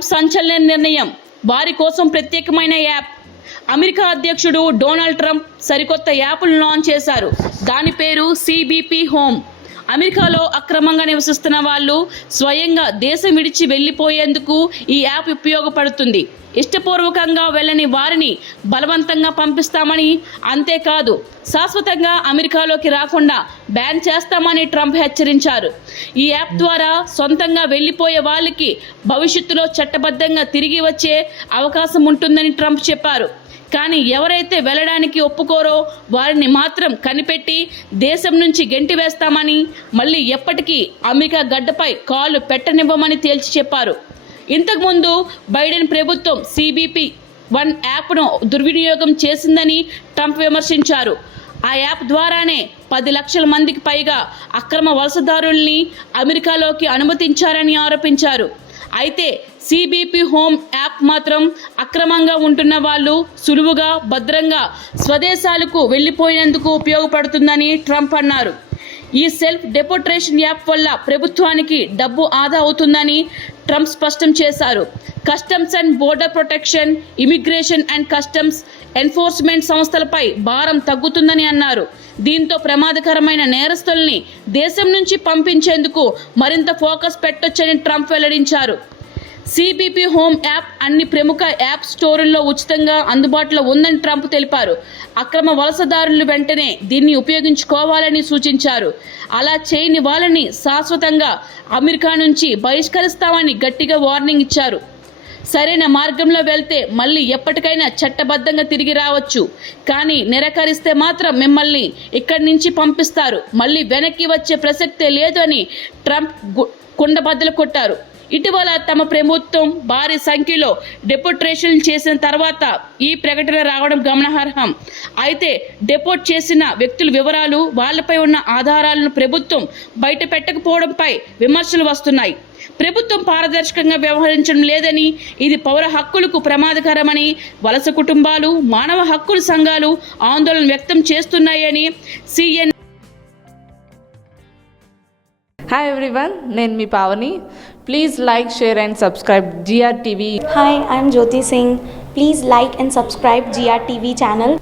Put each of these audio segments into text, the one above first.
Trump సంచలన నిర్ణయం. వారి కోసం ప్రత్యేకమైన యాప్. అమెరికా అధ్యక్షుడు డొనాల్డ్ ట్రంప్ సరికొత్త యాప్ను లాంచ్ చేశారు. దాని పేరు సిబిపి హోమ్. అమెరికాలో అక్రమంగా నివసిస్తున్న వాళ్ళు స్వయంగా దేశం విడిచి వెళ్ళిపోయేందుకు ఈ యాప్ ఉపయోగపడుతుంది. ఇష్టపూర్వకంగా వెళ్ళని వారిని బలవంతంగా పంపిస్తామని అంతేకాదు శాశ్వతంగా అమెరికాలోకి రాకుండా బ్యాన్ చేస్తామని ట్రంప్ హెచ్చరించారు. ఈ యాప్ ద్వారా సొంతంగా వెళ్ళిపోయే వాళ్ళకి భవిష్యత్తులో చట్టబద్ధంగా తిరిగి వచ్చే అవకాశం ఉంటుందని ట్రంప్ చెప్పారు. కానీ ఎవరైతే వెళ్ళడానికి ఒప్పుకోరో వారిని మాత్రం కనిపెట్టి దేశం నుంచి గెంటి వేస్తామని మళ్ళీ ఎప్పటికీ అమెరికా గడ్డపై కాలు పెట్టనివ్వమని తేల్చి చెప్పారు. ఇంతకుముందు బైడెన్ ప్రభుత్వం సిబిపి వన్ యాప్ను దుర్వినియోగం చేసిందని ట్రంప్ విమర్శించారు. ఆ యాప్ ద్వారానే పది లక్షల మందికి పైగా అక్రమ వలసదారుల్ని అమెరికాలోకి అనుమతించారని ఆరోపించారు. అయితే సిబిపి హోమ్ యాప్ మాత్రం అక్రమంగా ఉంటున్న వాళ్ళు సులువుగా భద్రంగా స్వదేశాలకు వెళ్ళిపోయేందుకు ఉపయోగపడుతుందని ట్రంప్ అన్నారు. ఈ సెల్ఫ్ డెపోట్రేషన్ యాప్ వల్ల ప్రభుత్వానికి డబ్బు ఆదా అవుతుందని ట్రంప్ స్పష్టం చేశారు. Customs and border protection immigration and customs enforcement సంస్థలపై భారం తగ్గుతుందని అన్నారు. దీంతో ప్రమాదకరమైన నేరస్తుల్ని దేశం నుంచి పంపించేందుకు మరింత ఫోకస్ పెట్టొచ్చని ట్రంప్ వెల్లడించారు. సిబిపి హోమ్ యాప్ అన్ని ప్రముఖ యాప్ స్టోరుల్లో ఉచితంగా అందుబాటులో ఉందని ట్రంప్ తెలిపారు. అక్రమ వలసదారులు వెంటనే దీన్ని ఉపయోగించుకోవాలని సూచించారు. అలా చేయని వాళ్ళని శాశ్వతంగా అమెరికా నుంచి బహిష్కరిస్తామని గట్టిగా వార్నింగ్ ఇచ్చారు. సరైన మార్గంలో వెళ్తే మళ్ళీ ఎప్పటికైనా చట్టబద్ధంగా తిరిగి రావచ్చు. కానీ నిరాకరిస్తే మాత్రం మిమ్మల్ని ఇక్కడి నుంచి పంపిస్తారు. మళ్ళీ వెనక్కి వచ్చే ప్రసక్తే లేదు అని ట్రంప్ గు- కుండబద్దలు కొట్టారు. ఇటీవల తమ ప్రభుత్వం భారీ సంఖ్యలో డెపోట్రేషన్ చేసిన తర్వాత ఈ ప్రకటన రావడం గమనార్హం. అయితే డెపోట్ చేసిన వ్యక్తుల వివరాలు వాళ్ళపై ఉన్న ఆధారాలను ప్రభుత్వం బయట పెట్టకపోవడంపై విమర్శలు వస్తున్నాయి. ప్రభుత్వం పారదర్శకంగా వ్యవహరించడం లేదని ఇది పౌర హక్కులకు ప్రమాదకరమని వలస కుటుంబాలు మానవ హక్కుల సంఘాలు ఆందోళన వ్యక్తం చేస్తున్నాయని సిఎన్ హాయ్ ఎవ్రీవన్ నేను మీ Pavani. Please like share and subscribe GR TV Hi, I'm Jyoti Singh. Please like and subscribe GRTV channel.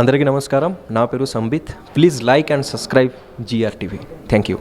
అందరికీ నమస్కారం. నా పేరు Sambit. Please like and subscribe GR TV thank you